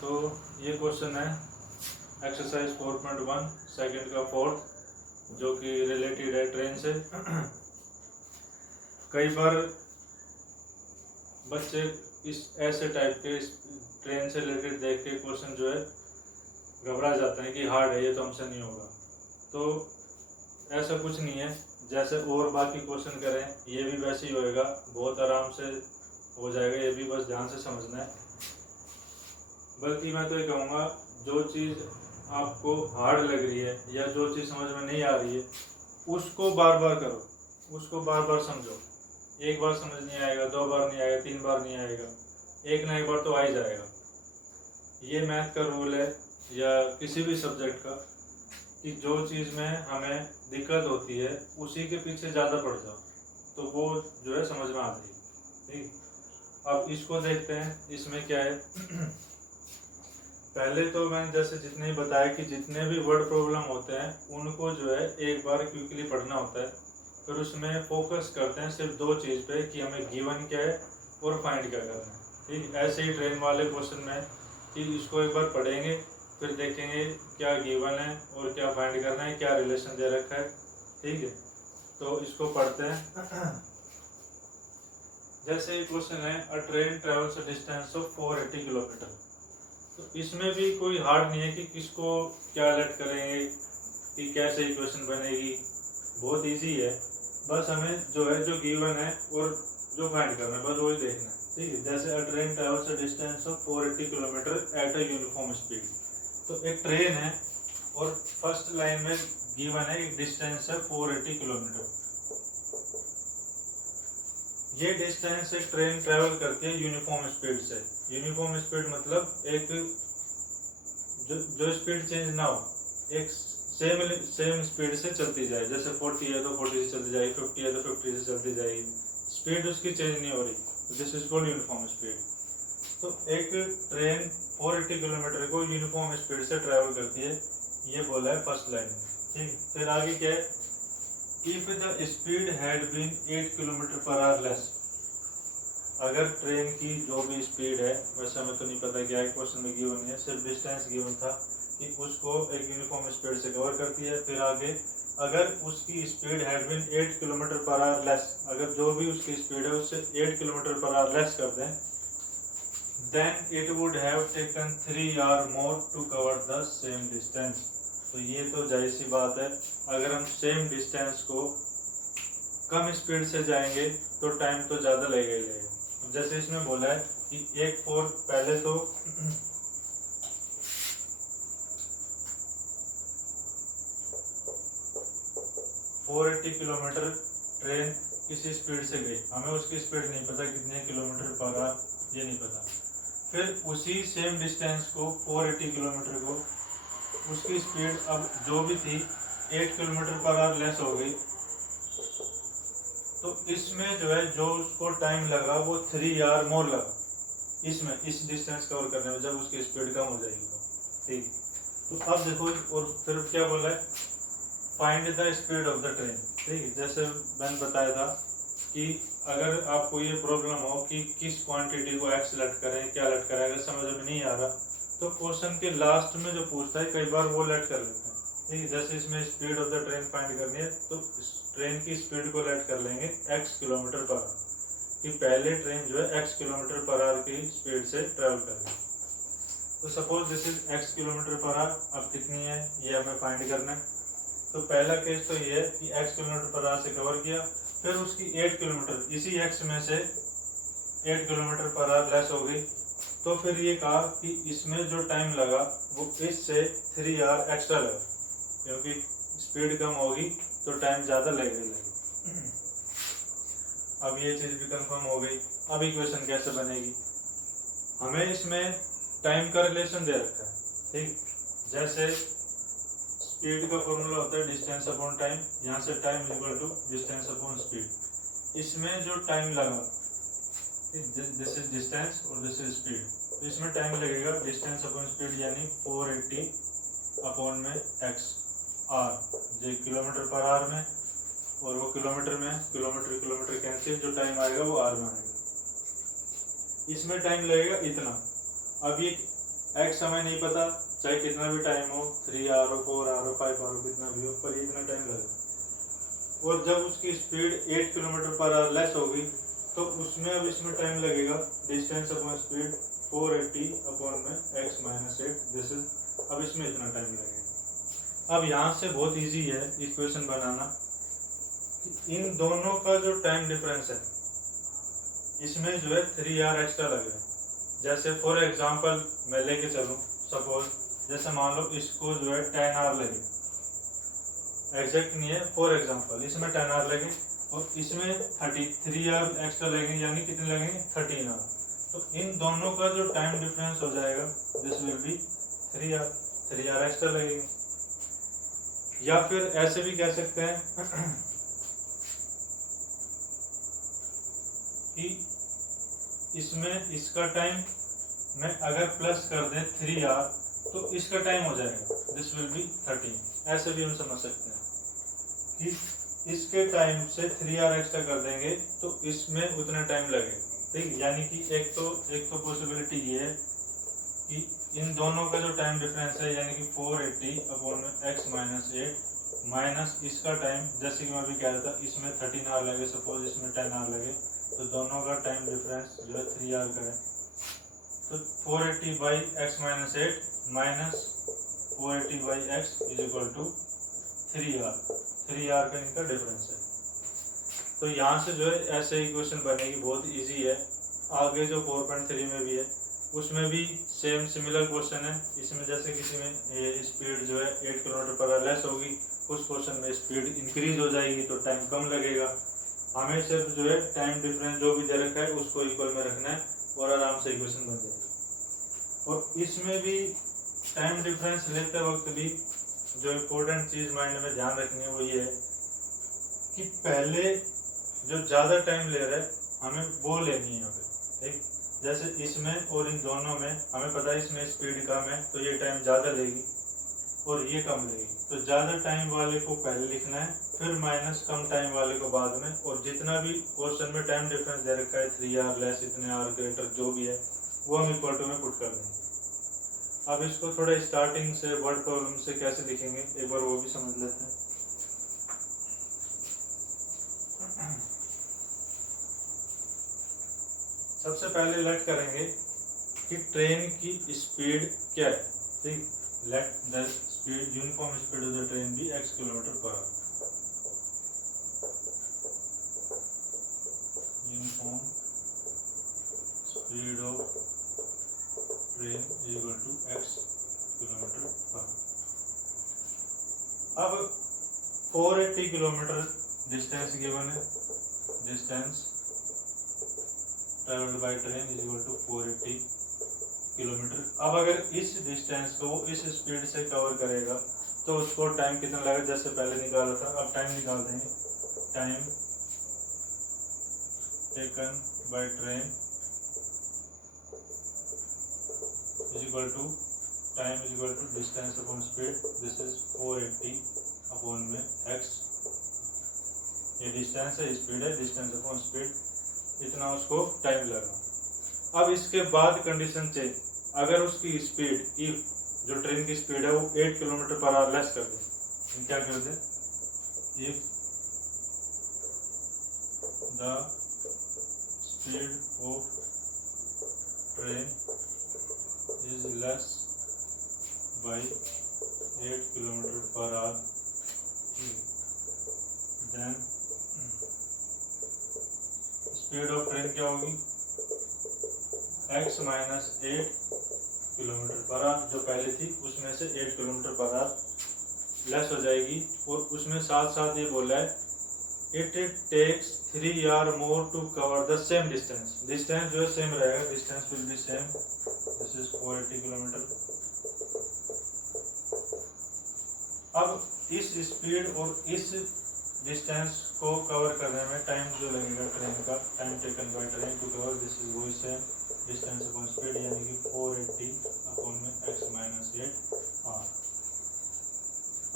तो ये क्वेश्चन है एक्सरसाइज 4.1 सेकंड का फोर्थ, जो कि रिलेटेड है ट्रेन से। कई बार बच्चे इस ऐसे टाइप के ट्रेन से रिलेटेड देख के क्वेश्चन जो है घबरा जाते हैं कि हार्ड है, ये तो हमसे नहीं होगा। तो ऐसा कुछ नहीं है, जैसे और बाकी क्वेश्चन करें ये भी वैसे ही होएगा, बहुत आराम से हो जाएगा। ये भी बस ध्यान से समझना है। बल्कि मैं तो ये कहूँगा, जो चीज़ आपको हार्ड लग रही है या जो चीज़ समझ में नहीं आ रही है उसको बार बार करो, उसको बार बार समझो। एक बार समझ नहीं आएगा, दो बार नहीं आएगा, तीन बार नहीं आएगा, एक ना एक बार तो आ ही जाएगा। ये मैथ का रूल है या किसी भी सब्जेक्ट का, कि जो चीज़ में हमें दिक्कत होती है उसी के पीछे ज़्यादा पड़ जाओ तो वो जो है समझ में आ जाएगी। ठीक, अब इसको देखते हैं, इसमें क्या है। पहले तो मैंने जैसे जितने ही बताया कि जितने भी वर्ड प्रॉब्लम होते हैं उनको जो है एक बार क्विकली पढ़ना होता है, फिर उसमें फोकस करते हैं सिर्फ दो चीज़ पे कि हमें गिवन क्या है और फाइंड क्या करना है। ठीक, ऐसे ही ट्रेन वाले क्वेश्चन में कि इसको एक बार पढ़ेंगे, फिर देखेंगे क्या गिवन है और क्या फाइंड करना है, क्या रिलेशन दे रखा है। ठीक है, तो इसको पढ़ते हैं। जैसे क्वेश्चन है, अ train travels a distance of 480 kilometre. तो इसमें भी कोई हार्ड नहीं है कि किसको क्या लेट करेंगे, कि कैसे इक्वेशन बनेगी। बहुत इजी है, बस हमें जो है जो गिवन है और जो फाइंड करना है बस वही देखना है। ठीक है, जैसे अ train travels a distance of 480 kilometre at a uniform speed. तो एक ट्रेन है और फर्स्ट लाइन में गिवन है एक डिस्टेंस है 480 किलोमीटर। ये डिस्टेंस एक ट्रेन ट्रेवल करती है यूनिफॉर्म स्पीड से। यूनिफॉर्म स्पीड मतलब एक जो स्पीड चेंज ना हो, एक सेम स्पीड से चलती जाए। जैसे 40 है तो 40 से चलती जाएगी, 50 है तो 50 से चलती जाएगी, स्पीड उसकी चेंज नहीं हो रही। This is called uniform speed. तो एक ट्रेन 480 किलोमीटर को यूनिफॉर्म स्पीड से ट्रेवल करती है, ये बोला है फर्स्ट लाइन में। ठीक, फिर आगे क्या है, if the speed had been 8 kilometre per hour less. अगर ट्रेन की जो भी स्पीड है, वैसे हमें तो नहीं पता क्या है, क्वेश्चन में गिवन है, सिर्फ डिस्टेंस गिवन था कि उसको एक यूनिफॉर्म स्पीड से कवर करती है। फिर आगे, अगर उसकी speed had been 8 kilometre per hour less, अगर जो भी उसकी स्पीड है उससे 8 किलोमीटर पर आवर लेस कर दें, then it would have taken 3 hour more to cover the same distance. तो ये तो जाहिर सी बात है, अगर हम सेम डिस्टेंस को कम स्पीड से जाएंगे तो टाइम तो ज़्यादा लगेगा ही लगेगा। जैसे इसमें बोला है कि एक फोर, पहले तो 480 किलोमीटर ट्रेन किसी स्पीड से गई, हमें उसकी स्पीड नहीं पता कितने किलोमीटर पर आवर, ये नहीं पता। फिर उसी सेम डिस्टेंस को 480 किलोमीटर को उसकी स्पीड अब जो भी थी 8 किलोमीटर पर आवर लेस हो गई। तो इसमें जो है जो उसको टाइम लगा वो 3 आवर मोर लगा इसमें, इस डिस्टेंस कवर करने में, जब उसकी स्पीड कम हो जाएगी तो। ठीक, तो अब देखो, और फिर क्या बोला है, find the speed of the train. ठीक है, जैसे मैंने बताया था कि अगर आपको ये प्रॉब्लम हो कि किस क्वांटिटी को एक्स लेट करें, क्या लेट करें, अगर समझ में नहीं आ रहा तो क्वेश्चन के लास्ट में जो पूछता है कई बार वो लेट कर लेते हैं। ठीक है, जैसे इसमें speed of the train find करनी है तो ट्रेन की स्पीड को लेट कर लेंगे x किलोमीटर पर आवर, कि पहले ट्रेन जो है x किलोमीटर पर आवर की स्पीड से ट्रेवल करेगी। तो suppose this is x kilometre per hour, अब कितनी है ये हमें फाइंड करना है। तो पहला केस तो ये है कि x किलोमीटर पर आवर से कवर किया, फिर उसकी 8 किलोमीटर, इसी x में से 8 किलोमीटर पर आवर लेस हो गई, तो फिर ये कहा कि इसमें जो टाइम लगा वो इससे 3 आवर एक्स्ट्रा लगा, क्योंकि स्पीड कम होगी तो टाइम ज़्यादा लगेगा। अब ये चीज़ भी कंफर्म हो गई। अब इक्वेशन कैसे बनेगी, हमें इसमें टाइम का रिलेशन दे रखा है। ठीक, जैसे स्पीड का फॉर्मूला होता है डिस्टेंस अपॉन टाइम, यहाँ से time is equal to distance upon speed. इसमें जो टाइम लगा, दिस इज डिस्टेंस और दिस इज स्पीड, तो इसमें टाइम लगेगा डिस्टेंस अपॉन स्पीड, यानी 480 अपॉन में एक्स आर, जो किलोमीटर पर आवर में, और वो किलोमीटर में, किलोमीटर कैंसिल, जो टाइम आएगा वो आर में आएगा। इसमें टाइम लगेगा इतना। अब ये एक्स हमें नहीं पता, चाहे कितना भी टाइम हो, 3 आवर हो, 4 आवर हो, 5 आवर हो, कितना भी हो, पर इतना टाइम लगेगा। और जब उसकी speed 8 kilometre per hour less होगी तो उसमें अब इसमें टाइम लगेगा, डिस्टेंस अपॉन स्पीड 480 अपॉन में x माइनस 8, दिस इज, अब इसमें इतना टाइम लगेगा। अब यहाँ से बहुत इजी है इक्वेशन बनाना कि इन दोनों का जो टाइम डिफरेंस है इसमें जो है 3 आवर एक्स्ट्रा लग रहा है। जैसे फॉर एग्जांपल मैं लेके चलूँ, सपोज जैसे मान लो इसको जो है 10 आवर लगे, एग्जैक्ट नहीं है, फॉर एग्जांपल इसमें 10 आवर लगे और इसमें 33 आवर एक्स्ट्रा लगेंगे, यानी कितने लगेंगे 13 आवर। तो इन दोनों का जो टाइम डिफरेंस हो जाएगा this will be 3 hour, 3 hour extra लगेंगे। या फिर ऐसे भी कह सकते हैं कि इसमें इसका टाइम में अगर प्लस कर दें 3 आवर तो इसका टाइम हो जाएगा दिस विल बी 13। ऐसे भी हम समझ सकते हैं कि इसके टाइम से 3 आवर एक्स्ट्रा कर देंगे तो इसमें उतना टाइम लगेगा, ठीक। यानी कि एक तो पॉसिबिलिटी ये है कि इन दोनों का जो टाइम डिफरेंस है यानी कि 480 अपॉन में x माइनस 8 माइनस इसका टाइम, जैसे कि मैं अभी कह रहा था इसमें 13 आवर लगे, सपोज इसमें 10 आवर लगे, तो दोनों का टाइम डिफरेंस जो है 3 आवर का है। तो 480 by x minus 8 minus 480 by x is equal to 3 hour, 3 hour का इनका डिफरेंस है। तो यहाँ से जो है ऐसे इक्वेशन बनेगी, बहुत इजी है। आगे जो 4.3 में भी है उसमें भी सेम सिमिलर क्वेश्चन है। इसमें जैसे किसी में स्पीड जो है 8 किलोमीटर पर आवर लेस होगी, उस क्वेश्चन में स्पीड इंक्रीज हो जाएगी तो टाइम कम लगेगा। हमें सिर्फ जो है टाइम डिफरेंस जो भी दे रखा है उसको इक्वल में रखना है और आराम से इक्वेशन बन जाएगी। और इसमें भी टाइम डिफरेंस लेते वक्त भी जो इम्पोर्टेंट चीज़ माइंड में ध्यान रखनी है वो ये है कि पहले जो ज़्यादा टाइम ले रहा है हमें वो लेनी है यहाँ पे, ठीक। जैसे इसमें और इन दोनों में हमें पता है इसमें स्पीड कम है तो ये टाइम ज़्यादा लेगी और ये कम लेगी, तो ज़्यादा टाइम वाले को पहले लिखना है, फिर माइनस कम टाइम वाले को बाद में, और जितना भी क्वेश्चन में टाइम डिफरेंस दे रखा है 3 आवर लेस, इतने आवर ग्रेटर जो भी है वो हम इक्वल टू में पुट कर देंगे। अब इसको थोड़ा स्टार्टिंग से वर्ड प्रॉब्लम से कैसे लिखेंगे एक बार वो भी समझ लेते हैं। सबसे पहले लेट करेंगे कि ट्रेन की स्पीड क्या है, ठीक। Let the speed, uniform speed of the train be x kilometre per hour. Uniform speed of train is equal to x kilometre per hour. अब 480 किलोमीटर डिस्टेंस गिवन है, distance travelled by train is equal to 480 kilometre. अब अगर इस distance को इस speed से cover करेगा तो उसको टाइम कितना लगेगा, जैसे पहले निकाला था। अब टाइम निकाल देंगे, time taken by train is equal to time is equal to distance upon speed, this is 480 upon में x, ये डिस्टेंस है, स्पीड है, डिस्टेंस अपॉन स्पीड, इतना उसको टाइम लगा। अब इसके बाद कंडीशन चेंज, अगर उसकी स्पीड, इफ जो ट्रेन की स्पीड है वो 8 किलोमीटर पर आवर लेस कर दे, क्या कर दे, if the speed of train is less by 8 kilometre per hour, then speed of train क्या होगी, x minus 8 kilometre per hour, जो पहले थी उसमें से 8 किलोमीटर पर आवर लेस हो जाएगी। और उसमें साथ साथ ये बोला है it takes 3 hour more to cover the same distance, distance जो है सेम रहेगा, distance will be same, this is 480 kilometre. अब इस स्पीड और इस डिस्टेंस को कवर करने में टाइम जो लगेगा ट्रेन का, time taken by train to cover this is वही सेम डिस्टेंस अपॉन स्पीड, यानी कि 480 अपॉन में x माइनस 8 आर।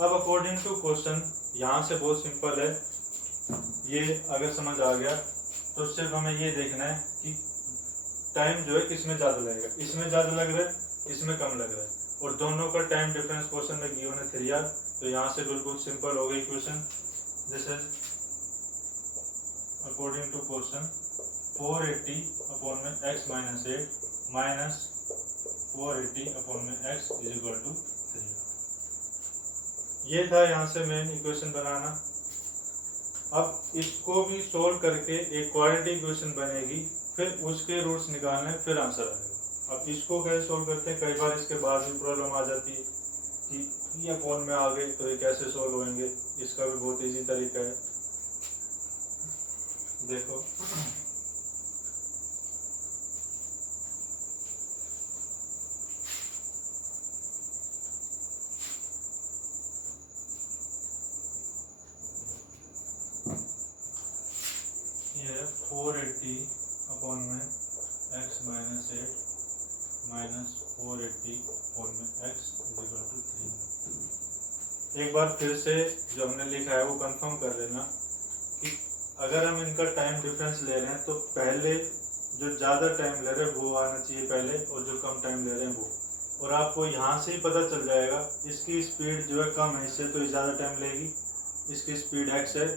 अब अकॉर्डिंग टू क्वेश्चन यहाँ से बहुत सिंपल है, ये अगर समझ आ गया तो सिर्फ हमें ये देखना है कि टाइम जो है किसमें ज़्यादा लगेगा। इसमें ज़्यादा लग रहा है इसमें कम लग रहा है, और दोनों का टाइम डिफरेंस क्वेश्चन में गिवन है 3 आवर, तो यहाँ से बिल्कुल सिंपल हो गई equation. This is according to question 480 upon में x माइनस 8 माइनस 480 अपॉन में x इज इक्वल टू 3। ये था यहाँ से मेन इक्वेशन बनाना। अब इसको भी सोल्व करके एक क्वाड्रेटिक इक्वेशन बनेगी, फिर उसके रूट्स निकालने, फिर आंसर आएगा। अब इसको कैसे सोल्व करते हैं, कई बार इसके बाद भी प्रॉब्लम आ जाती है कि ये अपॉन में आ गए तो ये कैसे सोल्व होंगे। इसका भी बहुत इजी तरीका है, देखो। ये 480 अपॉन में x माइनस 8 माइनस 480 अपॉन में x इज इक्वल टू 3। एक बार फिर से जो हमने लिखा है वो कंफर्म कर लेना कि अगर हम इनका टाइम डिफरेंस ले रहे हैं तो पहले जो ज़्यादा टाइम ले रहे हैं वो आना चाहिए पहले, और जो कम टाइम ले रहे हैं वो। और आपको यहाँ से ही पता चल जाएगा इसकी स्पीड जो है कम है इससे, तो ये ज़्यादा टाइम लेगी। इसकी स्पीड x है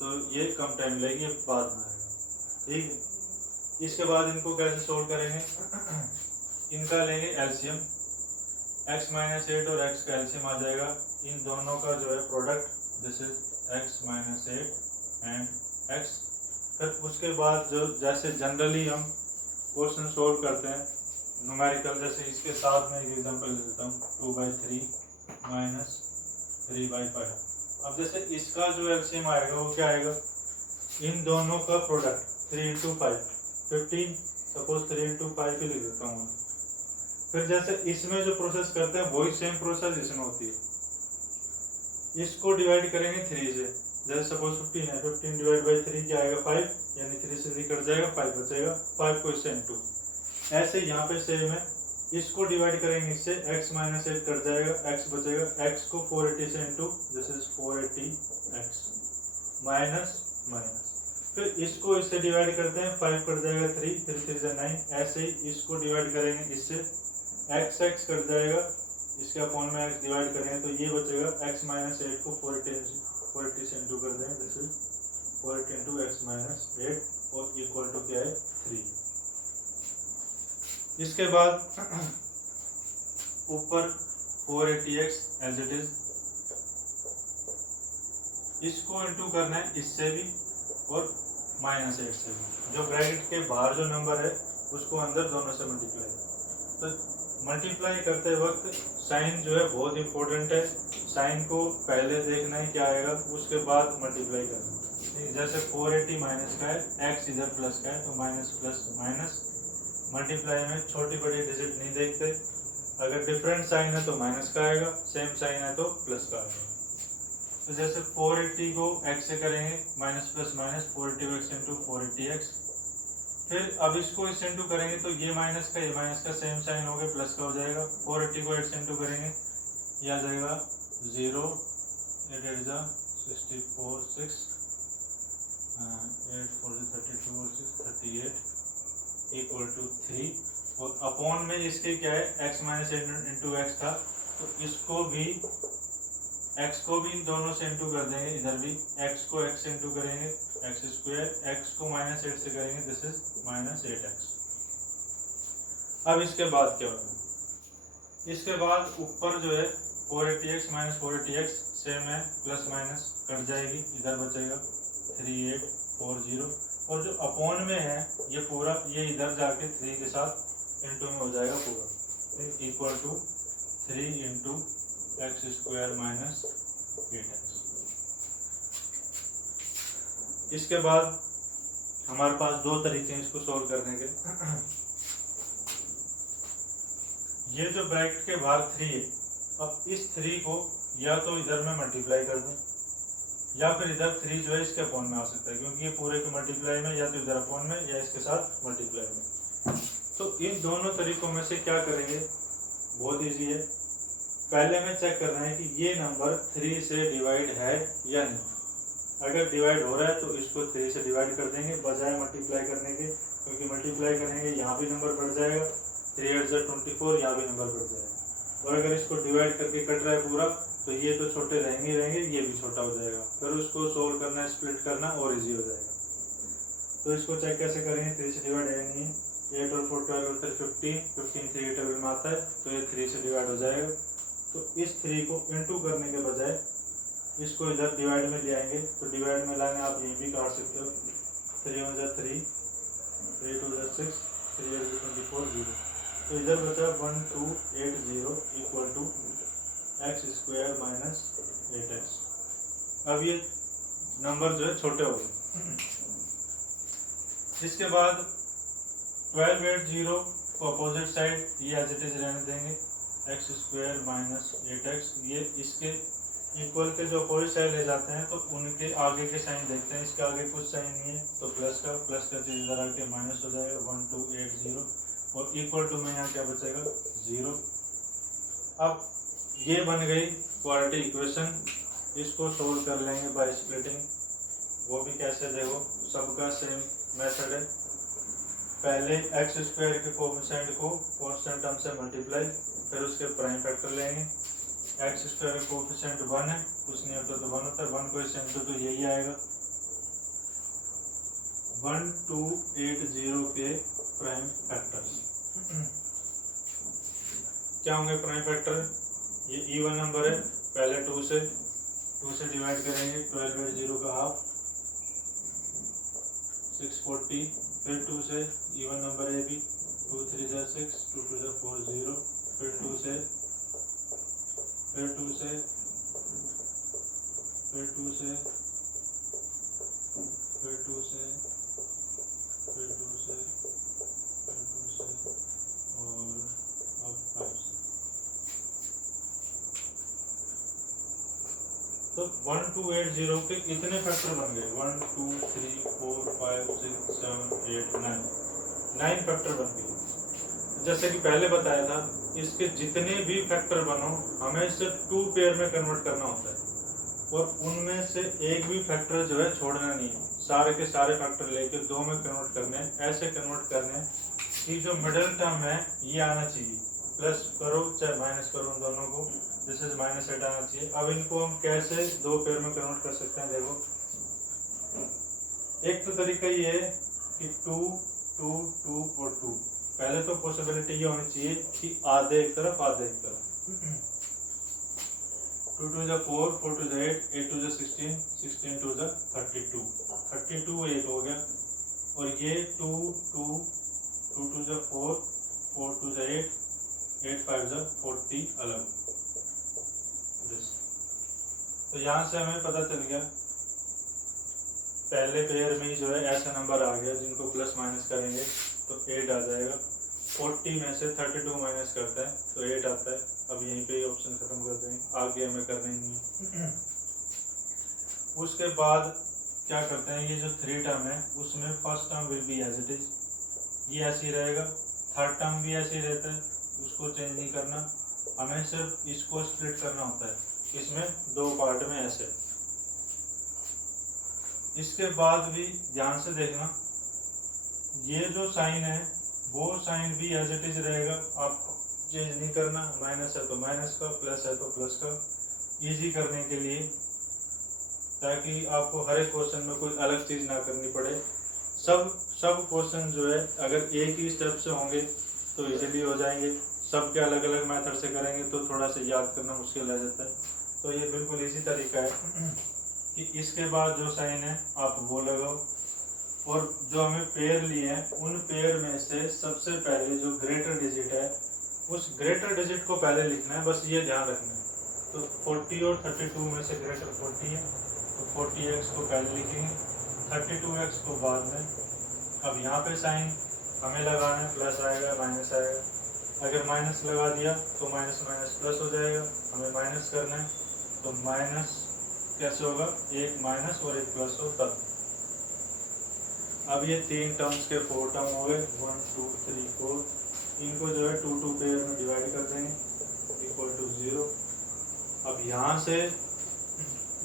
तो ये कम टाइम लेगी, ये बाद में आएगा, ठीक है। इसके बाद इनको कैसे सोल्व करेंगे, इनका लेंगे एलसीएम। x माइनस 8 और x का एलसीएम आ जाएगा, इन दोनों का जो है product, this is x minus 8 and x। फिर उसके बाद जो जैसे जनरली हम क्वेश्चन सोल्व करते हैं न्यूमेरिकल, जैसे इसके साथ में एक एग्जांपल ले लेता हूँ, 2/3 माइनस 3/5। अब जैसे इसका जो एलसीएम आएगा वो क्या आएगा, इन दोनों का प्रोडक्ट 3 इंटू 5 15, सपोज 3 इंटू 5 ही लिख देता हूँ। फिर जैसे इसमें जो प्रोसेस करते हैं वही सेम प्रोसेस इसमें होती है। इसको डिवाइड करेंगे 3 से, जैसे सपोज 15 है, 15 डिवाइड बाई 3 क्या आएगा 5, यानी 3 से 3 कट जाएगा, 5 बचेगा, 5 को इससे इंटू। ऐसे यहाँ पे सेम है, इसको डिवाइड करेंगे इससे, x माइनस 8 कट जाएगा, x बचेगा, x को 480 से into, this is 480x minus minus. फिर इसको इससे डिवाइड करते हैं, 5 कट जाएगा 3, 3 3 से 9। ऐसे ही इसको डिवाइड करेंगे इससे, x कट जाएगा, इसके अपॉन में x डिवाइड करेंगे तो ये बचेगा, x माइनस 8 को 480 से इंटू कर देंगे, this is 480 into x minus 8 और इक्वल टू क्या है 3। इसके बाद ऊपर 480x एज इट इज, इसको इंटू करना है इससे भी और माइनस 8 से भी। जो ब्रैकेट के बाहर जो नंबर है उसको अंदर दोनों से मल्टीप्लाई। तो मल्टीप्लाई करते वक्त साइन जो है बहुत इंपॉर्टेंट है, साइन को पहले देखना है क्या आएगा, उसके बाद मल्टीप्लाई करना। जैसे 480 माइनस का है, x इधर प्लस का है तो माइनस प्लस माइनस। मल्टीप्लाई में छोटी बड़ी डिजिट नहीं देखते, अगर डिफरेंट साइन है तो माइनस का आएगा, सेम साइन है तो प्लस का आएगा। तो जैसे 480 को x से करेंगे, minus plus minus 480x into 480x। फिर अब इसको इससे इंटू करेंगे तो ये माइनस का ये माइनस का सेम साइन हो गया, प्लस का हो जाएगा। 480 को 8 से इंटू करेंगे, ये आ जाएगा 0, 8 8 जा 64 6, 8 4 32 और 6 38 इक्वल टू 3। और अपॉन में इसके क्या है, x माइनस 8 इंटू एक्स था, तो इसको भी x को भी दोनों से इंटू कर देंगे, इधर भी x को x से इंटू करेंगे, x स्क्वायर, x को माइनस 8 से करेंगे, दिस इज माइनस 8x। अब इसके बाद क्या होगा, इसके बाद ऊपर जो है 480x माइनस 480x सेम है, प्लस माइनस कट जाएगी, इधर बचेगा 3840। और जो अपॉन में है ये पूरा, ये इधर जाके 3 के साथ इंटू में हो जाएगा पूरा, equal to 3 into x square minus 8x। इसके बाद हमारे पास दो तरीके हैं इसको सोल्व करने के। ये जो ब्रैकेट के बाहर 3 है, अब इस 3 को या तो इधर में मल्टीप्लाई कर दूं या फिर इधर 3 जो है इसके अपॉन में आ सकता है, क्योंकि ये पूरे के मल्टीप्लाई में या तो इधर अपॉन में या इसके साथ मल्टीप्लाई में। तो इन दोनों तरीकों में से क्या करेंगे, बहुत इजी है। पहले में चेक करना है कि ये नंबर 3 से डिवाइड है या नहीं। अगर डिवाइड हो रहा है तो इसको 3 से डिवाइड कर देंगे बजाय मल्टीप्लाई करने के, क्योंकि मल्टीप्लाई करेंगे यहाँ भी नंबर बढ़ जाएगा, 3 8 जा 24, यहाँ भी नंबर बढ़ जाएगा। और अगर इसको डिवाइड करके कट रहा है पूरा, तो ये तो छोटे रहेंगे रहेंगे, ये भी छोटा हो जाएगा। फिर उसको सोल्व करना, स्प्लिट करना और इजी हो जाएगा। तो इसको चेक कैसे करेंगे, 3 से डिवाइड है नहीं है, 8 और 4 12 होता है 15, 15 3 टेबल में आता है, तो ये 3 से डिवाइड हो जाएगा। तो इस 3 को इनटू करने के बजाय इसको इधर डिवाइड में ले आएंगे, तो डिवाइड में लाने आप यहीं भी काट सकते हो, 3 1 जा 3, 3 2 जा 6, 3 8 जा 24 0। तो इधर बचा 1 2 8 0 equal to x square minus 8x। अब ये नंबर जो है छोटे हो गए। इसके बाद 12 8 0 को अपोजिट साइड ये एज इट इज रहने देंगे, एक्स स्क्वायर माइनस 8x। ये इसके इक्वल के जो अपोजिट साइड ले जाते हैं तो उनके आगे के साइन देखते हैं, इसके आगे कुछ साइन नहीं है, तो प्लस का चीज इधर आके माइनस हो जाएगा, 1 2 8 0 और इक्वल टू में यहाँ क्या बचेगा 0। अब ये बन गई क्वाड्रेटिक इक्वेशन। इसको सोल्व कर लेंगे बाय स्प्लिटिंग। वो भी कैसे, देखो सबका सेम मेथड है। पहले एक्स स्क्वायर के कोफिशिएंट को कांस्टेंट टर्म से मल्टीप्लाई, फिर उसके प्राइम फैक्टर लेंगे। एक्स स्क्वायर का कोफिशिएंट 1 है, कुछ नहीं होता तो 1 होता है, 1 को इससे इंटू तो यही आएगा। 1 2 8 0 के प्राइम फैक्टर्स क्या होंगे प्राइम फैक्टर, ये इवन नंबर है, पहले 2 से डिवाइड करेंगे, 12 8 0 का हाफ 640, फिर 2 से इवन नंबर है भी, 2 3 जा 6, 2 2 जा 4 0, फिर 2 से, फिर 2 से, फिर 2 से, फिर 2 से, फिर 2 से, फिर 2 से और अब 5 से। तो 1 2 8 0 के इतने फैक्टर बन गए, 1 2 3 4 5 6 7 8 9 फैक्टर बन गए। जैसे कि पहले बताया था, इसके जितने भी फैक्टर बनो हमें इसे 2 पेयर में कन्वर्ट करना होता है और उनमें से एक भी फैक्टर जो है छोड़ना नहीं है, सारे के सारे फैक्टर लेके 2 में कन्वर्ट करने, ऐसे कन्वर्ट करने कि जो मिडिल टर्म है ये आना चाहिए, प्लस करो चाहे माइनस करो उन दोनों को, दिस इज माइनस 8 आना चाहिए। अब इनको हम कैसे 2 पेयर में कन्वर्ट कर सकते हैं, देखो एक तो तरीका ये है कि 2 2 2 और 2। पहले तो पॉसिबिलिटी ये होनी चाहिए कि आधे एक तरफ आधे एक तरफ, 2 2 जा 4 4 2 जा 8 8 2 जा 16 16 2 जा 32 32 एक हो गया, और ये 2 2 2 2 जा 4 4 2 जा 8 8 5 जा 40 अलग। तो यहाँ से हमें पता चल गया पहले पेयर में ही जो है ऐसा नंबर आ गया जिनको प्लस माइनस करेंगे तो 8 आ जाएगा। 40 में से 32 माइनस करता है तो 8 आता है। अब यहीं पे ऑप्शन खत्म कर देंगे, आगे हमें करना ही नहीं है। उसके बाद क्या करते हैं, ये जो 3 टर्म है उसमें first term will be as it is, ये ऐसे ही रहेगा। थर्ड टर्म भी ऐसे ही रहता है, उसको चेंज नहीं करना, हमें सिर्फ इसको स्प्लिट करना होता है इसमें 2 पार्ट में ऐसे। इसके बाद भी ध्यान से देखना, ये जो साइन है वो साइन भी एज इट इज रहेगा, आपको चेंज नहीं करना। माइनस है तो माइनस का, प्लस है तो प्लस का, इजी करने के लिए, ताकि आपको हर एक क्वेश्चन में कोई अलग चीज ना करनी पड़े। सब क्वेश्चन जो है अगर एक ही स्टेप से होंगे तो इजीली हो जाएंगे, सब के अलग अलग मेथड से करेंगे तो थोड़ा सा याद करना मुश्किल रह जाता है। तो ये बिल्कुल इसी तरीका है कि इसके बाद जो साइन है आप वो लगाओ, और जो हमें पेयर लिए हैं उन पेयर में से सबसे पहले जो ग्रेटर डिजिट है उस ग्रेटर डिजिट को पहले लिखना है, बस ये ध्यान रखना है। तो 40 और 32 में से ग्रेटर 40 है तो 40x को पहले लिखेंगे, 32x को बाद में। अब यहाँ पे साइन हमें लगाना है, प्लस आएगा माइनस आएगा, अगर माइनस लगा दिया तो माइनस माइनस प्लस हो जाएगा, हमें माइनस करना है तो माइनस कैसे होगा, एक माइनस और एक प्लस हो तब। अब ये 3 टर्म्स के 4 टर्म हो गए, 1 2 3 4, इनको जो है 2 2 पेयर में डिवाइड कर देंगे इक्वल टू 0। अब यहाँ से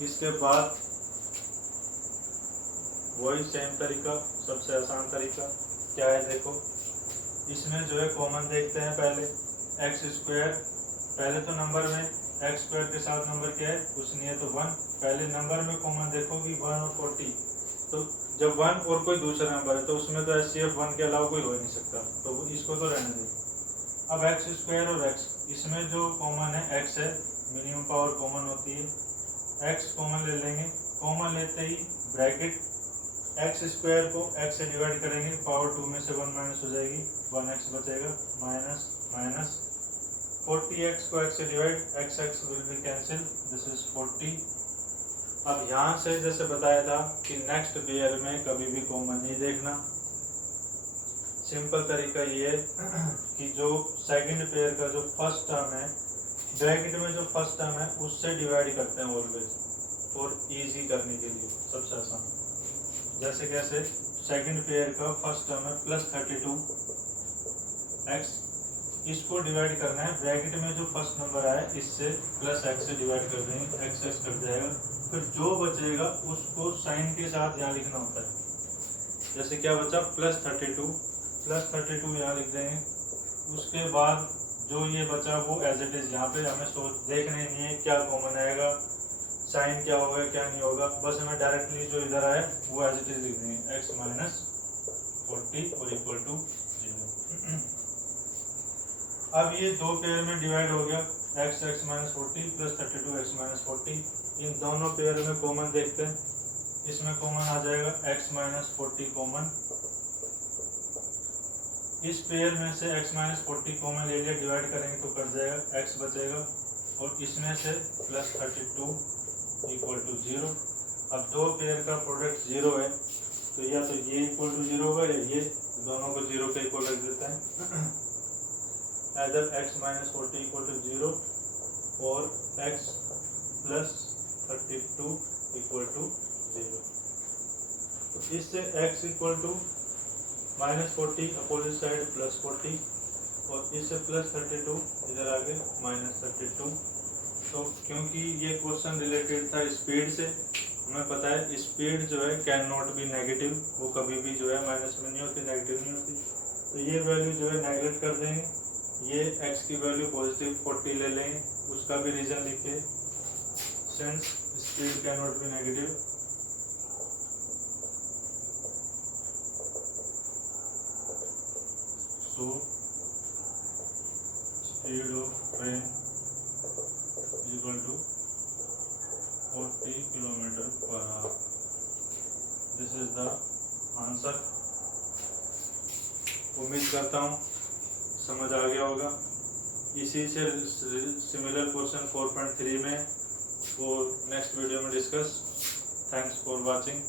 इसके बाद वही सेम तरीका, सबसे आसान तरीका क्या है देखो, इसमें जो है कॉमन देखते हैं पहले एक्स स्क्वायर, पहले तो नंबर में एक्स स्क्वायर के साथ नंबर क्या है कुछ नहीं है तो 1, पहले नंबर में कॉमन देखो कि 1 और 40, तो जब 1 और कोई दूसरा नंबर है तो उसमें तो HCF 1 के अलावा कोई हो ही नहीं सकता, तो इसको तो रहने दें। अब एक्स स्क्वायर और एक्स, इसमें जो कॉमन है एक्स है, मिनिमम पावर कॉमन होती है, एक्स कॉमन ले लेंगे, कॉमन लेते ही ब्रैकेट एक्स स्क्वायर को एक्स से डिवाइड करेंगे, पावर 2 में से 1 माइनस हो जाएगी, 1x बचेगा, माइनस माइनस 40x को x से divide, x will be cancel, this is 40। अब यहाँ से जैसे बताया था कि नेक्स्ट पेयर में कभी भी कॉमन नहीं देखना, सिंपल तरीका ये है कि जो सेकंड पेयर का जो फर्स्ट टर्म है ब्रैकेट में जो फर्स्ट टर्म है उससे डिवाइड करते हैं ऑलवेज, और इजी करने के लिए सबसे आसान। जैसे कैसे, सेकंड पेयर का फर्स्ट टर्म है +32x, इसको डिवाइड करना है, ब्रैकेट में जो फर्स्ट नंबर आया इससे +x से डिवाइड कर देंगे, x कट जाएगा, फिर जो बचेगा उसको साइन के साथ यहाँ लिखना होता है। जैसे क्या बचा +32 यहाँ लिख देंगे, उसके बाद जो ये बचा वो एज इट इज यहाँ पे हमें सोच देखना ही नहीं है क्या कॉमन आएगा, साइन क्या होगा क्या नहीं होगा, बस हमें डायरेक्टली जो इधर आए वो एज इट इज लिख देंगे, x माइनस 40 और इक्वल टू 0। अब ये दो पेयर में डिवाइड हो गया, x minus 40 plus 32x minus 40, इन दोनों पेयर में कॉमन देखते हैं, इसमें कॉमन आ जाएगा x माइनस 40 कॉमन, इस पेयर में से x माइनस 40 कॉमन ले लिया, डिवाइड करेंगे तो कट जाएगा, x बचेगा, और इसमें से +32 इक्वल टू 0। अब दो पेयर का प्रोडक्ट 0 है तो या तो ये इक्वल टू 0 होगा या ये, दोनों को 0 के इक्वल रख देता है, either x minus 40 equal to 0 और x प्लस 32 इक्वल टू 0। तो इससे x equal to -40 opposite side +40, और इससे +32 इधर आगे -32। तो क्योंकि ये क्वेश्चन रिलेटेड था स्पीड से, हमें पता है स्पीड जो है कैन नॉट बी नेगेटिव, वो कभी भी जो है माइनस में नहीं होती, नेगेटिव नहीं होती, तो ये वैल्यू जो है नेगलेक्ट कर देंगे, ये x की वैल्यू पॉजिटिव 40 ले लेंगे, उसका भी रीजन लिखिए, since speed can not be negative, so speed of train is equal to 40 km/h. This is the answer. उम्मीद करता हूँ समझ आ गया होगा। इसी से सिमिलर क्वेश्चन 4.3 में वो नेक्स्ट वीडियो में डिस्कस। Thanks for watching.